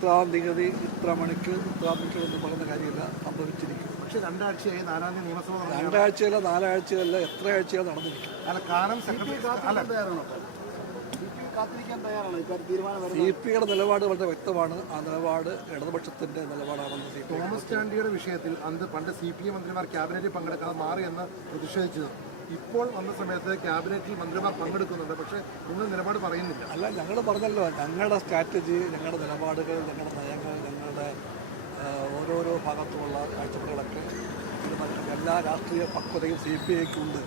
ഇത്രാം തീയതി ഇത്ര മണിക്ക് ഇത്രാം മണിക്കൂർ എന്ന് പറയുന്ന കാര്യമില്ല സംഭവിച്ചിരിക്കും പക്ഷേ രണ്ടാഴ്ചയായി നാലാം തീയതി നിയമസഭ തുടങ്ങി. രണ്ടാഴ്ചയല്ല നാലാഴ്ചയല്ല എത്ര ആഴ്ചയാണ് നടന്നിരിക്കും അല്ല കാനം സെക്രട്ടറി അല്ല. കാത്തിരിക്കാൻ തയ്യാറാണ്? ഇക്കാര്യം തീരുമാനം സി പി ഐയുടെ നിലപാട് വളരെ വ്യക്തമാണ്. ആ നിലപാട് ഇടതുപക്ഷത്തിന്റെ നിലപാടാണെന്ന് സി പി തോമസ് ചാണ്ടിയുടെ വിഷയത്തിൽ അന്ന് പണ്ട് സി പി എം മന്ത്രിമാർ ക്യാബിനറ്റിൽ പങ്കെടുക്കാതെ മാറിയെന്ന് പ്രതിഷേധിച്ചത് ഇപ്പോൾ വന്ന സമയത്ത് ക്യാബിനറ്റിൽ മന്ത്രിമാർ പങ്കെടുക്കുന്നുണ്ട്. പക്ഷേ നിങ്ങൾ നിലപാട് പറയുന്നില്ല. അല്ല ഞങ്ങൾ പറഞ്ഞല്ലോ ഞങ്ങളുടെ സ്ട്രാറ്റജി ഞങ്ങളുടെ നിലപാടുകൾ ഞങ്ങളുടെ നയങ്ങൾ ഞങ്ങളുടെ ഓരോരോ ഭാഗത്തുമുള്ള കാഴ്ചപ്പാടുകളൊക്കെ എല്ലാ രാഷ്ട്രീയ പക്വതയും സി പി ഐക്ക് ഉണ്ട്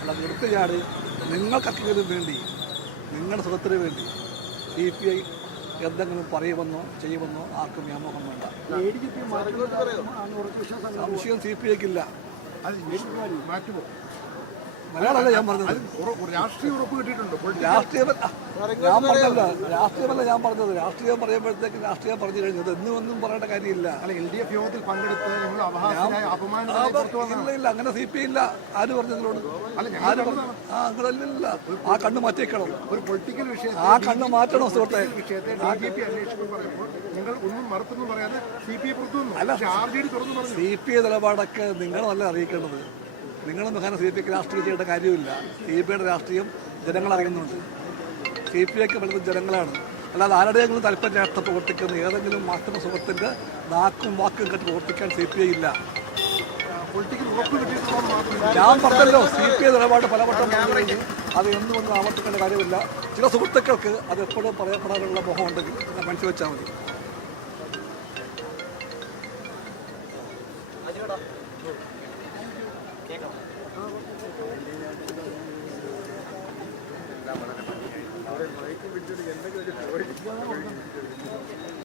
അല്ലാതെ എടുത്തുചാടി നിങ്ങൾക്കൊക്കെങ്കിലും വേണ്ടി നിങ്ങളുടെ സുഖത്തിന് വേണ്ടി സി പി ഐ എന്തെങ്കിലും പറയുമെന്നോ ചെയ്യുമെന്നോ ആർക്കും വ്യാമോഹം വേണ്ട. സംശയം സി പി ഐക്കില്ല. മാറ്റുമോ? മലയാളമല്ല ഞാൻ പറഞ്ഞത്. രാഷ്ട്രീയ ഉറപ്പ് കിട്ടിയിട്ടുണ്ട്? പൊളിറ്റിക്കൽ രാഷ്ട്രീയം ഞാൻ പറഞ്ഞല്ല രാഷ്ട്രീയമല്ല ഞാൻ പറഞ്ഞത്. രാഷ്ട്രീയം പറയുമ്പോഴത്തേക്ക് രാഷ്ട്രീയം പറഞ്ഞു കഴിഞ്ഞത് എന്നും ഒന്നും പറയേണ്ട കാര്യമില്ല. അല്ല എൽ ഡി എഫ് യോഗത്തിൽ പങ്കെടുത്ത് ഇല്ല ഇല്ല അങ്ങനെ സി പി ഇല്ല. ആര് പറഞ്ഞതിനോട്? അല്ല ആര് പറഞ്ഞു ആ നിങ്ങളല്ല ആ കണ്ണ് മാറ്റിക്കണം ഒരു പൊളിറ്റിക്കൽ വിഷയം ആ കണ്ണ് മാറ്റണം സുഹൃത്തെ. വിഷയത്തെ ഡി പി അന്വേഷിക്കുമ്പോൾ പറയുമ്പോൾ നിങ്ങൾ ഒന്നും മറുത്തൊന്നും പറയാതെ സി പി ഐ പുറത്തു സി ഐ നിലപാടൊക്കെ നിങ്ങളല്ല അറിയിക്കേണ്ടത്. നിങ്ങൾ മുഖേന സി പി ഐക്ക് രാഷ്ട്രീയം ചെയ്യേണ്ട കാര്യമില്ല സി പി ഐയുടെ രാഷ്ട്രീയം ജനങ്ങൾ അറിയുന്നുണ്ട്. സി പി ഐക്ക് പറയുന്നത് ജനങ്ങളാണ്. അല്ലാതെ ആരുടെയെങ്കിലും താല്പര്യം ചേർത്ത് പ്രവർത്തിക്കുന്ന ഏതെങ്കിലും മാധ്യമ സുഹൃത്തിന്റെ നാക്കും വാക്കും കെട്ട് പ്രവർത്തിക്കാൻ സി പി ഐ ഇല്ല. ഞാൻ പറഞ്ഞല്ലോ സി പി ഐ നിലപാട് പലവട്ടം അത് എന്നും ഒന്നും ആവർത്തിക്കേണ്ട കാര്യമില്ല. ചില സുഹൃത്തുക്കൾക്ക് അത് എപ്പോഴും പറയപ്പെടാനുള്ള മോഹം ഉണ്ടെങ്കിൽ ഞാൻ മനസ്സിൽ വെച്ചാൽ മതി. അവിടെ മയക്കും പിടിച്ചോട് എന്തൊക്കെ